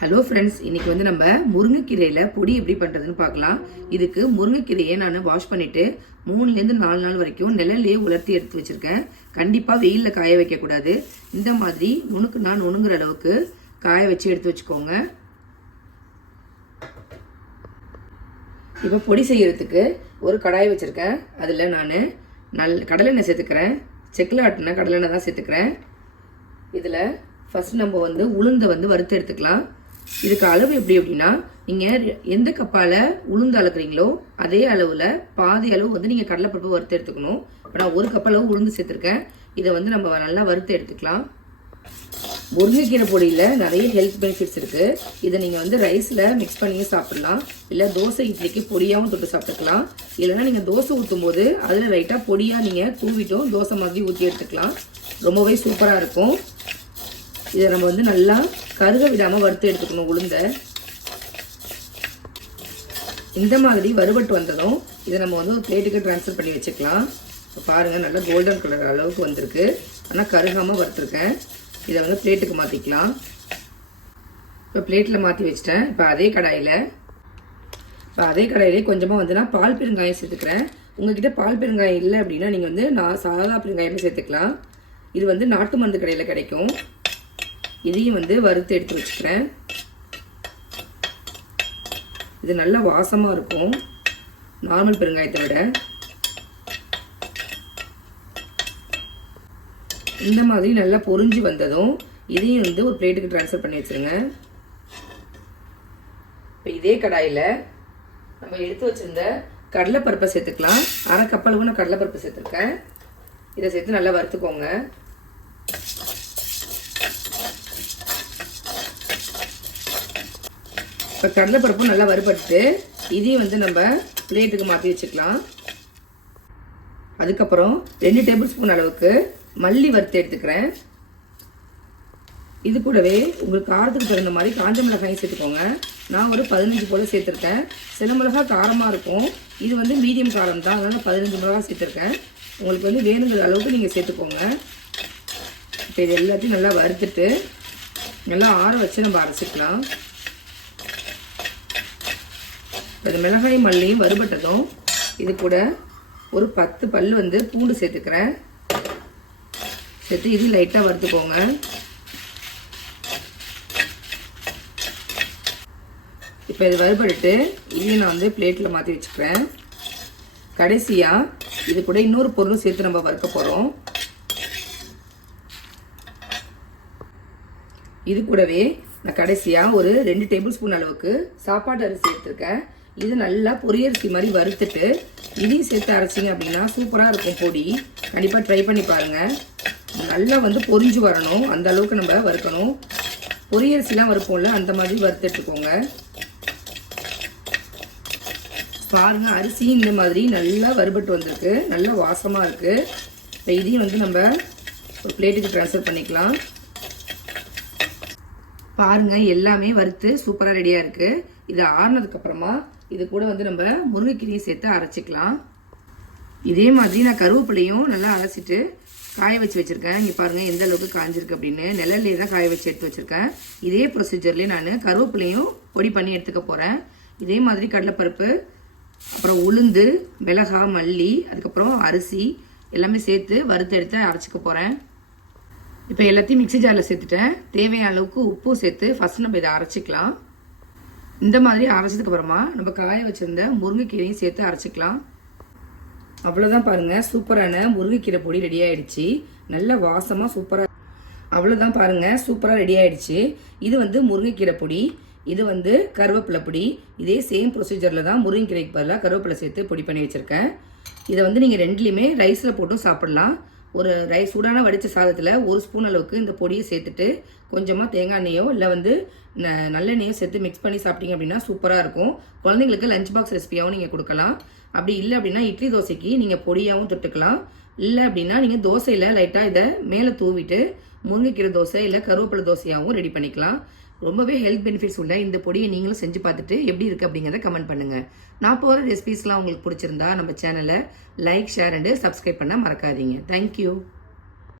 Hello friends, இன்னைக்கு வந்து நம்ம முருங்கைக்கீரையில் பொடி எப்படி பண்ணுறதுன்னு பார்க்கலாம். இதுக்கு முருங்கைக்கீரையை நான் வாஷ் பண்ணிவிட்டு 3லேருந்து 4 நாள் வரைக்கும் நிழல்லையே உலர்த்தி எடுத்து வச்சுருக்கேன். கண்டிப்பாக வெயிலில் காய வைக்கக்கூடாது. இந்த மாதிரி நுணுங்குற அளவுக்கு காய வச்சு எடுத்து வச்சுக்கோங்க. இப்போ பொடி செய்யறதுக்கு ஒரு கடாய் வச்சுருக்கேன். அதில் நான் கடலெண்ணெய் சேர்த்துக்கிறேன். செக்கில் ஆட்டின கடலெண்ணெய் தான் சேர்த்துக்கிறேன். இதில் ஃபஸ்ட் நம்ம வந்து உளுந்தை வறுத்து எடுத்துக்கலாம். இதுக்கு அளவு எப்படி அப்படின்னா, நீங்கள் எந்த கப்பால் உளுந்து அளக்குறீங்களோ அதே அளவில் பாதி அளவு நீங்கள் கடலைப்பருப்பு வறுத்து எடுத்துக்கணும். இப்போ நான் 1 கப் அளவு உளுந்து சேர்த்துருக்கேன். இதை நம்ம நல்லா வறுத்து எடுத்துக்கலாம். முருங்கைக்கீரை பொடியில் நிறைய ஹெல்த் பெனிஃபிட்ஸ் இருக்குது. இதை நீங்கள் ரைஸில் மிக்ஸ் பண்ணியும் சாப்பிட்லாம். இல்லை தோசை இட்லிக்கு பொடியாகவும் தொட்டு சாப்பிட்டுக்கலாம். இல்லைன்னா நீங்கள் தோசை ஊற்றும் போது அதில் லைட்டாக பொடியாக நீங்கள் தூவிட்டும் தோசை மாதிரி ஊற்றி எடுத்துக்கலாம். ரொம்பவே சூப்பராக இருக்கும். இதை நம்ம நல்லா கருக விடாமல் வறுத்து எடுத்துக்கணும். உளுந்தை இந்த மாதிரி வறுபட்டு வந்ததும் இதை நம்ம ஒரு பிளேட்டுக்கு ட்ரான்ஸ்ஃபர் பண்ணி வச்சுக்கலாம். இப்போ பாருங்கள், நல்லா கோல்டன் கலர் அளவுக்கு வந்திருக்கு. ஆனால் கருகாமல் வறுத்துருக்கேன். இதை பிளேட்டுக்கு மாற்றிக்கலாம். இப்போ பிளேட்டில் மாற்றி வச்சுட்டேன். இப்போ அதே கடாயிலே கொஞ்சமாக நான் பால் பெருங்காயம் சேர்த்துக்கிறேன். உங்ககிட்ட பால் பெருங்காயம் இல்லை அப்படின்னா நீங்கள் நான் சாதா பெருங்காயமே சேர்த்துக்கலாம். இது நாட்டு மருந்து கடையில் கிடைக்கும். இதையும் வறுத்து எடுத்து வச்சுக்கிறேன். இது நல்லா வாசமாக இருக்கும் நார்மல் பெருங்காயத்தை விட. இந்த மாதிரி நல்லா பொரிஞ்சு வந்ததும் இதையும் ஒரு பிளேட்டுக்கு ட்ரான்ஸ்ஃபர் பண்ணி வச்சுருங்க. இப்போ இதே கடாயில் நம்ம எடுத்து வச்சுருந்த கடலைப்பருப்பை சேர்த்துக்கலாம். 1/2 கப் அளவு நான் கடலைப்பருப்பு சேர்த்துருக்கேன். இதை சேர்த்து நல்லா வறுத்துக்கோங்க. இப்போ கடலைப்பருப்பும் நல்லா வறுபட்டு இதையும் நம்ம பிளேட்டுக்கு மாற்றி வச்சுக்கலாம். அதுக்கப்புறம் 2 டேபிள் ஸ்பூன் அளவுக்கு மல்லி வறுத்து எடுத்துக்கிறேன். இது கூடவே உங்களுக்கு காரத்துக்கு தகுந்த மாதிரி காஞ்ச மிளகாயும் சேர்த்துக்கோங்க. நான் ஒரு 15 போல் சேர்த்துருக்கேன். சில மிளகாய் காரமாக இருக்கும். இது மீடியம் காரம் தான், அதனால் 15 மிளகாய் சேர்த்துருக்கேன். உங்களுக்கு வேணுங்கிற அளவுக்கு நீங்கள் சேர்த்துக்கோங்க. இப்போ இது எல்லாத்தையும் நல்லா வறுத்துட்டு நல்லா ஆற வச்சு நம்ம அரைச்சிக்கலாம். அது மிளகாய் மல்லியும் வறுபட்டதும் இது கூட ஒரு 10 பல் பூண்டு சேர்த்துக்கிறேன். சேர்த்து இது லைட்டாக வறுத்துக்கோங்க. இப்போ இது வறுபட்டு இதையும் நான் பிளேட்டில் மாற்றி வச்சுக்கிறேன். கடைசியாக இது கூட இன்னொரு பொருளும் சேர்த்து நம்ம வறுக்க போகிறோம். இது கூடவே நான் கடைசியாக ஒரு 2 டேபிள் ஸ்பூன் அளவுக்கு சாப்பாட்டு அரிசி சேர்த்துருக்கேன். இது நல்லா பொரியரிசி மாதிரி வறுத்துட்டு இதையும் சேர்த்து அரைச்சிங்க அப்படின்னா சூப்பராக இருக்கும் பொடி. கண்டிப்பாக ட்ரை பண்ணி பாருங்கள். நல்லா பொரிஞ்சு வரணும், அந்த அளவுக்கு நம்ம வறுக்கணும். பொரியரிசிலாம் வறுப்போம்ல, அந்த மாதிரி வறுத்துட்டுக்கோங்க. பாருங்கள், அரிசி இந்த மாதிரி நல்லா வறுபட்டு வந்திருக்கு. நல்லா வாசமாக இருக்குது. இப்போ இதையும் நம்ம ஒரு பிளேட்டுக்கு ட்ரான்ஸ்ஃபர் பண்ணிக்கலாம். பாருங்கள், எல்லாமே வறுத்து சூப்பராக ரெடியாக இருக்குது. இது ஆறுனதுக்கப்புறமா இது கூட நம்ம முருங்கைக்கீரையை சேர்த்து அரைச்சிக்கலாம். இதே மாதிரி நான் கருவேப்பிலையும் நல்லா அரைச்சிட்டு காய வச்சு வச்சுருக்கேன். இங்கே பாருங்கள் எந்த அளவுக்கு காஞ்சிருக்கு அப்படின்னு. நிழல்லே தான் காய வச்சு எடுத்து வச்சுருக்கேன். இதே ப்ரொசீஜர்லேயே நான் கருவேப்பிலையும் பொடி பண்ணி எடுத்துக்க போகிறேன். இதே மாதிரி கடலைப்பருப்பு, அப்புறம் உளுந்து, மிளகாய், மல்லி, அதுக்கப்புறம் அரிசி எல்லாமே சேர்த்து வறுத்து எடுத்து அரைச்சிக்க போகிறேன். இப்போ எல்லாத்தையும் மிக்ஸி ஜாரில் சேர்த்துட்டேன். தேவையான அளவுக்கு உப்பும் சேர்த்து ஃபஸ்ட் நம்ம இதை அரைச்சிக்கலாம். இந்த மாதிரி அரைச்சதுக்கு அப்புறமா நம்ம காய வச்சுருந்த முருங்கைக்கீரையும் சேர்த்து அரைச்சிக்கலாம். அவ்வளோதான் பாருங்கள், சூப்பரான முருங்கைக்கீரை பொடி ரெடி ஆகிடுச்சு. நல்ல வாசமாக சூப்பராக. அவ்வளோதான் பாருங்கள், சூப்பராக ரெடி ஆகிடுச்சு. இது முருங்கைக்கீரை பொடி. இது கருவேப்பிலை பொடி. இதே சேம் ப்ரொசீஜரில் தான் முருங்கைக்கீரைக்கு பதிலாக கருவேப்பிலை சேர்த்து பொடி பண்ணி வச்சுருக்கேன். இதை நீங்கள் ரெண்டுலேயுமே ரைஸில் போட்டும் சாப்பிட்லாம். ஒரு சூடான வடித்த சாதத்தில் 1 ஸ்பூன் அளவுக்கு இந்த பொடியை சேர்த்துட்டு கொஞ்சமாக தேங்காய் எண்ணெயோ இல்லை நல்லெண்ணெயோ சேர்த்து மிக்ஸ் பண்ணி சாப்பிட்டீங்க அப்படின்னா சூப்பராக இருக்கும். குழந்தைங்களுக்கு லஞ்ச் பாக்ஸ் ரெசிபியாகவும் நீங்கள் கொடுக்கலாம். அப்படி இல்லை அப்படின்னா இட்லி தோசைக்கு நீங்கள் பொடியாகவும் தொட்டுக்கலாம். இல்லை அப்படின்னா நீங்கள் தோசையில் லைட்டாக இதை மேலே தூவிட்டு முருங்கைக்கீரை தோசை இல்லை கருவேப்பிலை தோசையாகவும் ரெடி பண்ணிக்கலாம். ரொம்பவே ஹெல்த் பெனிஃபிட்ஸ் உள்ள இந்த பொடியை நீங்களும் செஞ்சு பார்த்துட்டு எப்படி இருக்குது அப்படிங்கிறத கமெண்ட் பண்ணுங்கள். நான் போகிற ரெசிபீஸ்லாம் உங்களுக்கு பிடிச்சிருந்தா நம்ம சேனலை லைக், ஷேர் அண்டு சப்ஸ்கிரைப் பண்ண மறக்காதீங்க. தேங்க்யூ.